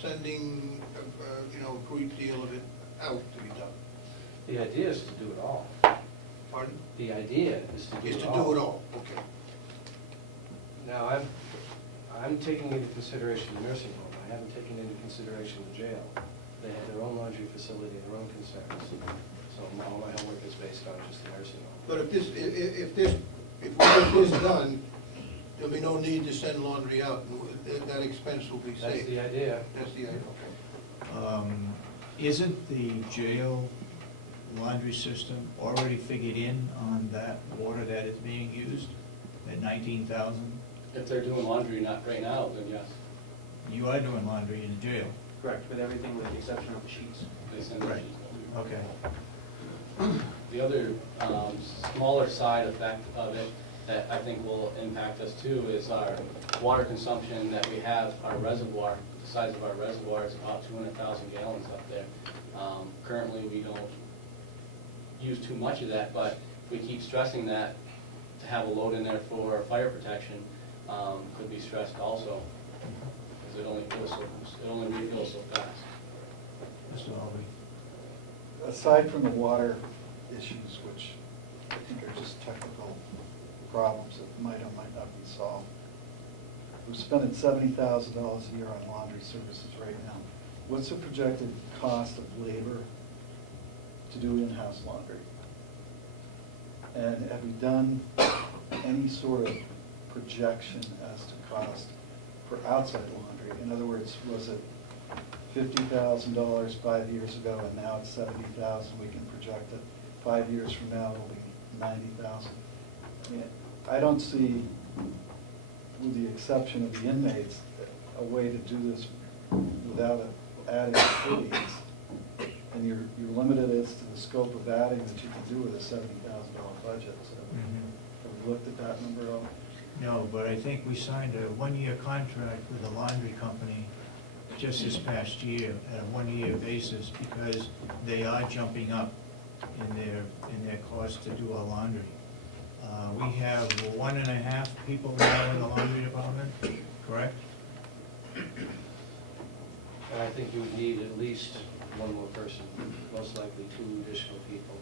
sending, you know, a great deal of it out to be done. The idea is to do it all. Pardon? The idea is to do Is it to all. do it all, okay. Now, I'm taking into consideration the nursing home. I haven't taken into consideration the jail. They have their own laundry facility, their own concerns. So all my homework is based on just the nursing home. But if we get this done, there'll be no need to send laundry out, and that expense will be saved. That's the idea. That's the idea, okay. Isn't the jail laundry system already figured in on that water that is being used at 19,000? If they're doing laundry not right now, then yes. You are doing laundry in the jail. Correct, with everything with the exception of the sheets. They send the Right. sheets. Okay. The other smaller side effect of it that I think will impact us too is our water consumption that we have. Our reservoir, the size of our reservoir is about 200,000 gallons up there. Currently we don't use too much of that, but we keep stressing that to have a load in there for fire protection could be stressed also, because it only refills so fast. Mr. Albee. Aside from the water issues, which I think are just technical problems that might or might not be solved, we're spending $70,000 a year on laundry services right now. What's the projected cost of labor to do in-house laundry? And have we done any sort of projection as to cost for outside laundry? In other words, was it $50,000 5 years ago and now it's $70,000? We can project it 5 years from now it'll be $90,000. I mean, I don't see, with the exception of the inmates, a way to do this without adding employees. And you're limited as to the scope of adding that you can do with a $70,000 budget. So have we looked at that number at all? No, but I think we signed a one-year contract with a laundry company just this past year at a one-year basis because they are jumping up in their cost to do our laundry. We have 1.5 people now in the laundry department, correct? And I think you would need at least one more person, most likely 2 additional people.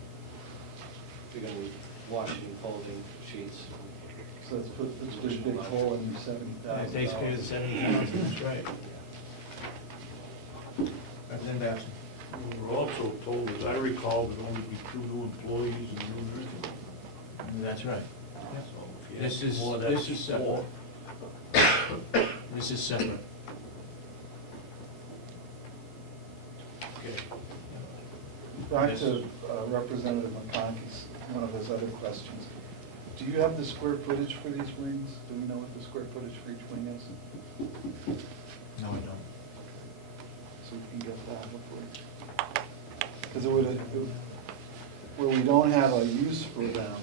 If you're going to be washing and folding sheets. So let's put a big hole in your $70,000. That takes care of the 70,000, that's right. Representative Baxter. We were also told, as I recall, there'd only be 2 new employees in the new nursing home. That's right. So if you This had is more, this that's is 4. separate. This is separate. Okay. Back to Representative McConkey's, one of his other questions. Do you have the square footage for these wings? Do we know what the square footage for each wing is? No, we don't. So we can get that before. Because where we don't have a use for them,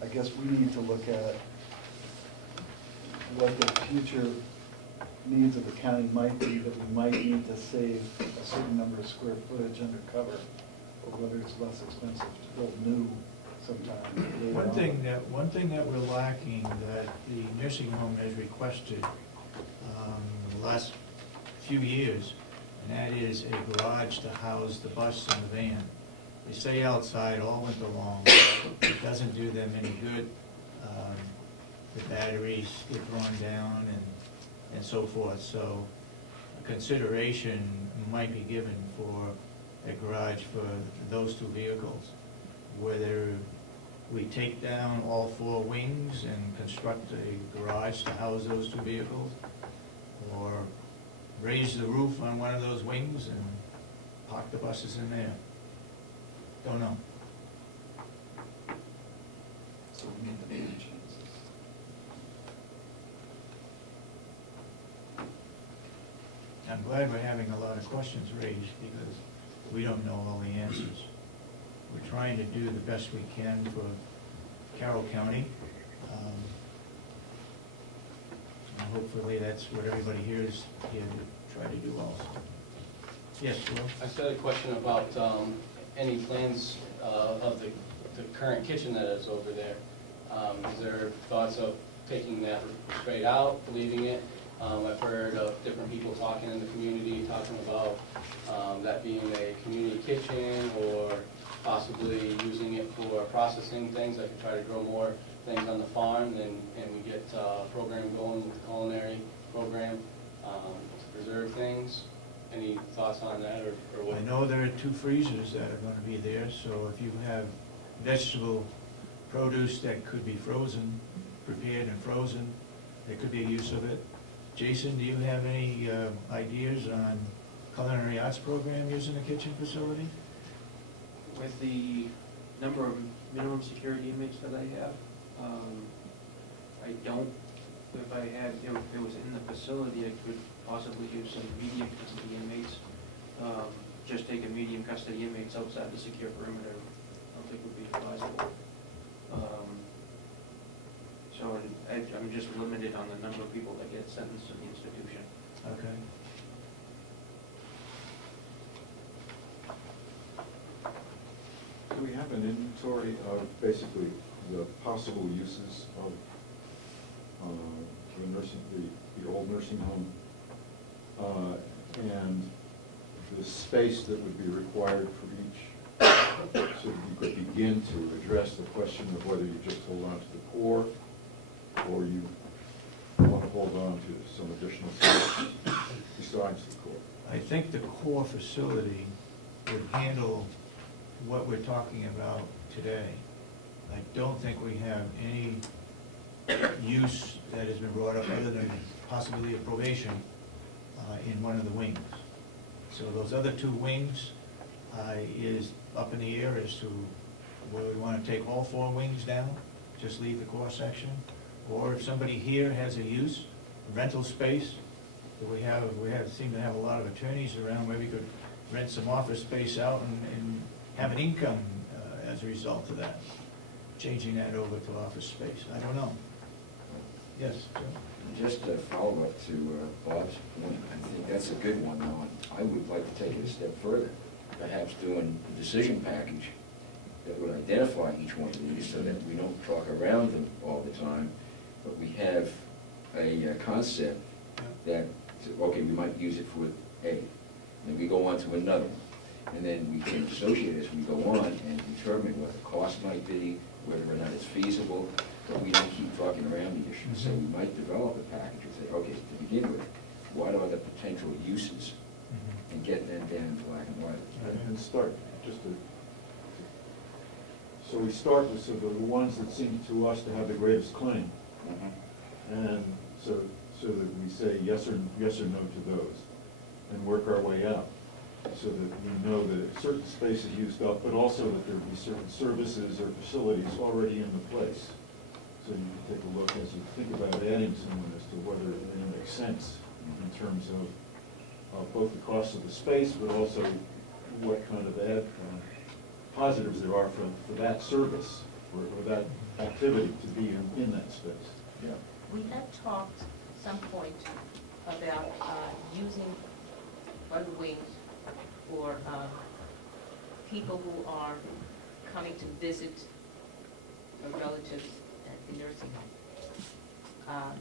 I guess we need to look at what the future needs of the county might be, that we might need to save a certain number of square footage undercover, or whether it's less expensive to build new sometime. One thing that we're lacking that the nursing home has requested the last few years, and that is a garage to house the bus and the van. They stay outside all winter long. It doesn't do them any good. The batteries get run down and so forth. So a consideration might be given for a garage for those 2 vehicles, whether we take down all 4 wings and construct a garage to house those 2 vehicles, or raise the roof on one of those wings and park the buses in there. Don't know. So we need to make changes. I'm glad we're having a lot of questions raised because we don't know all the answers. We're trying to do the best we can for Carroll County. And hopefully that's what everybody here is here to try to do also. Yes, Will? I just had a question about any plans of the current kitchen that is over there. Is there thoughts of taking that straight out, leaving it? I've heard of different people talking in the community talking about that being a community kitchen or possibly using it for processing things. I could try to grow more things on the farm and we get a program going with the culinary program to preserve things. Any thoughts on that or what? I know there are 2 freezers that are gonna be there, so if you have vegetable produce that could be frozen, prepared and frozen, there could be a use of it. Jason, do you have any ideas on culinary arts program using the kitchen facility? With the number of minimum security inmates that I have, I don't, if it was in the facility, I could possibly use some medium custody inmates. Just taking medium custody inmates outside the secure perimeter, I don't think would be advisable. So I'm just limited on the number of people that get sentenced in the institution. Okay. Do we have an inventory of basically the possible uses of the old nursing home, and the space that would be required for each, so that you could begin to address the question of whether you just hold on to the core, or you want to hold on to some additional space besides the core? I think the core facility would handle what we're talking about today. I don't think we have any use that has been brought up other than possibility of probation in one of the wings. So those other 2 wings is up in the air as to whether we want to take all 4 wings down, just leave the core section, or if somebody here has a use, rental space, we seem to have a lot of attorneys around where we could rent some office space out and have an income as a result of that, changing that over to office space. I don't know. Yes, Joe? Just a follow-up to Bob's point, I think that's a good one, though. I would like to take it a step further, perhaps doing a decision package that would identify each one of these so that we don't talk around them all the time, but we have a concept that, okay, we might use it for A, then we go on to another one, and then we can associate as we go on and determine what the cost might be, whether or not it's feasible, but we don't keep talking around the issue. So we might develop a package and say, okay, to begin with, what are the potential uses, and get them down in black and white. And start, so we start with sort of the ones that seem to us to have the greatest claim. And so that we say yes or no to those, and work our way out, so that we know that certain space is used up, but also that there be certain services or facilities already in the place. So you can take a look as you think about adding someone as to whether it makes sense in terms of both the cost of the space, but also what kind of positives there are for that service or that activity to be in that space. Yeah. We had talked some point about using one of the wings for people who are coming to visit relatives at the nursing home.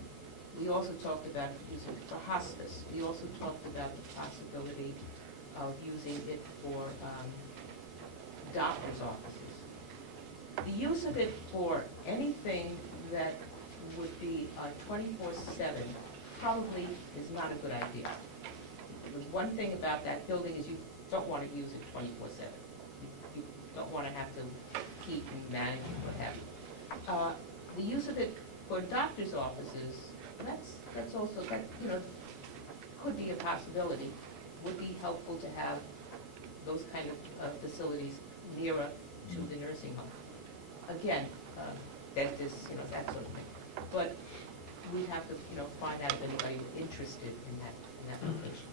We also talked about using it for hospice. We also talked about the possibility of using it for doctor's offices. The use of it for anything that would be 24/7 probably is not a good idea. The one thing about that building is you don't want to use it 24/7. You don't want to have to keep and manage and what have you. The use of it for doctor's offices, that's also, that, you know, could be a possibility. Would be helpful to have those kind of facilities nearer to the nursing home. Again, dentists, you know, that sort of thing. But we have to, you know, find out if anybody's interested in that location.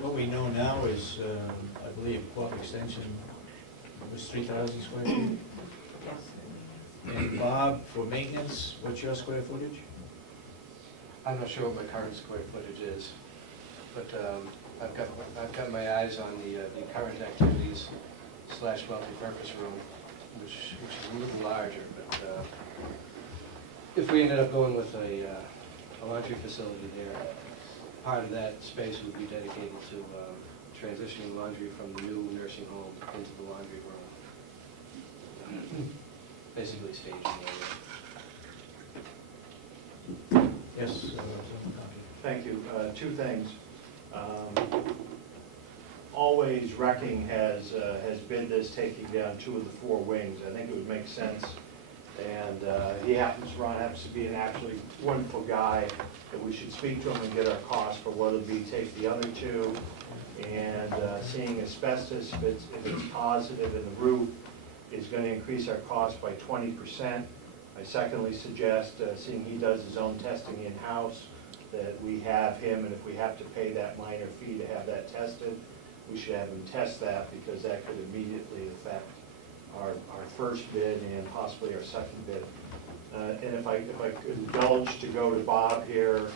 What we know now is, I believe, Corp Extension was 3,000 square feet. Yes. And Bob, for maintenance, what's your square footage? I'm not sure what my current square footage is, but I've got my eyes on the current activities / multi-purpose room, which is a little larger. But if we ended up going with a laundry facility there, part of that space would be dedicated to transitioning laundry from the new nursing home into the laundry room. Basically staging area. Yes. Thank you. Two things. Always Wrecking has bid this, taking down 2 of the 4 wings. I think it would make sense. And Ron happens to be an absolutely wonderful guy, that we should speak to him and get our costs for whether it be take the other 2. And seeing asbestos, if it's positive in the roof, is going to increase our cost by 20%. I secondly suggest, seeing he does his own testing in-house, that we have him, and if we have to pay that minor fee to have that tested, we should have him test that, because that could immediately affect our first bid and possibly our second bid. And if I could indulge to go to Bob here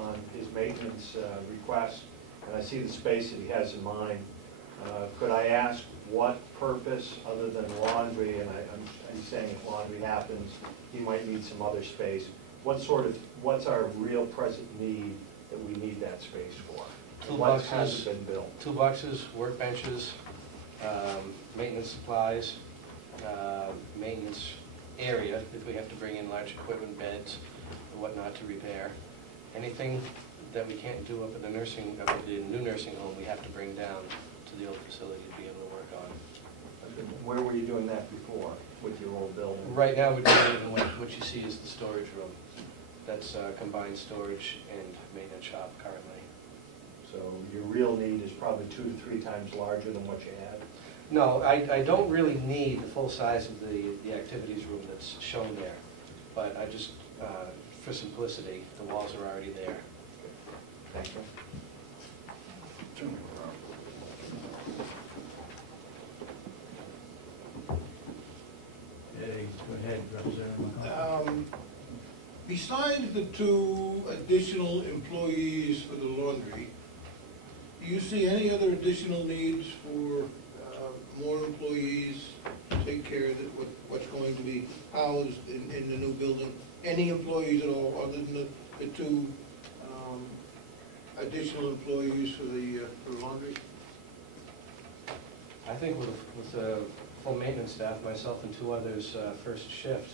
on his maintenance request, and I see the space that he has in mind, could I ask what purpose other than laundry, and I'm saying if laundry happens, he might need some other space. What's our real present need that we need that space for? What hasn't been built? Toolboxes, workbenches, maintenance supplies, maintenance area, if we have to bring in large equipment, beds, and whatnot to repair. Anything that we can't do up at the new nursing home, we have to bring down to the old facility to be able to work on. Where were you doing that before with your old building? Right now, we're doing what you see is the storage room. That's combined storage and maintenance shop currently. So your real need is probably 2 to 3 times larger than what you had? No, I don't really need the full size of the activities room that's shown there. But I just, for simplicity, the walls are already there. Thank you. Hey, go ahead, Representative. Besides the 2 additional employees for the laundry, do you see any other additional needs for more employees to take care of what's going to be housed in the new building? Any employees at all, other than the 2 additional employees for the laundry? I think with the full maintenance staff, myself and 2 others, first shift,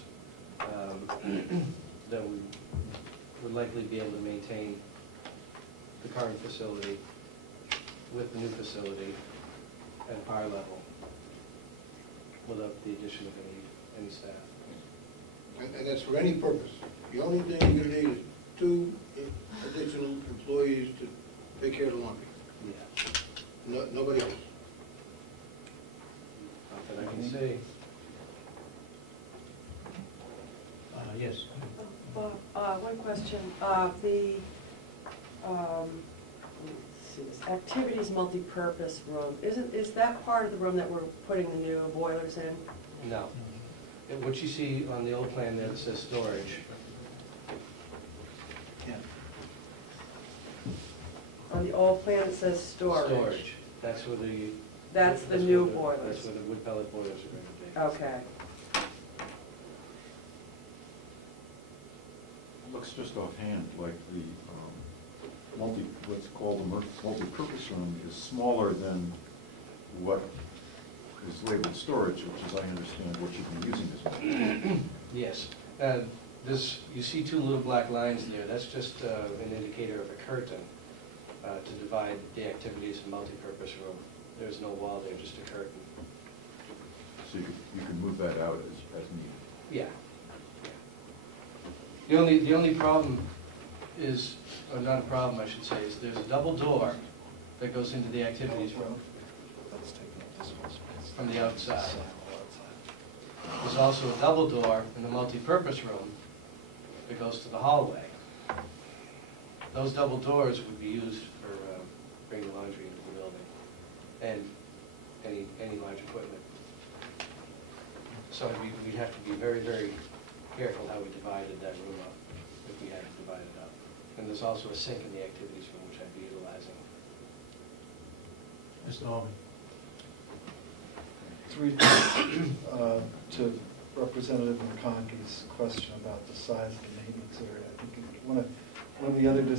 that we would likely be able to maintain the current facility with the new facility at par level without the addition of any staff. And that's for any purpose. The only thing you're gonna need is 2 additional employees to take care of the laundry. Yeah. Nobody else. Not that I can see. Yes. Bob, one question. Let's see this, activities multi-purpose room, is that part of the room that we're putting the new boilers in? No. What you see on the old plan there that says storage, Yeah. On the old plan it says storage. That's where the... That's the new That's boilers. where the wood pellet boilers are going to be. Okay. Looks just offhand like the what's called the multi-purpose room is smaller than what is labeled storage, which is, I understand, what you've been using as. Yes. You see 2 little black lines there. That's just an indicator of a curtain to divide the activities in multi-purpose room. There's no wall there, just a curtain. So you can move that out as needed. Yeah. The only problem is, or not a problem I should say, is there's a double door that goes into the activities room from the outside. There's also a double door in the multi-purpose room that goes to the hallway. Those double doors would be used for bringing laundry into the building and any large equipment. So we'd have to be very, very careful how we divided that room up, if we had to divide it up. And there's also a sink in the activities room, which I'd be utilizing. Mr. Holman. 3, to Representative McConkey's question about the size of the maintenance area. I think one of the other decisions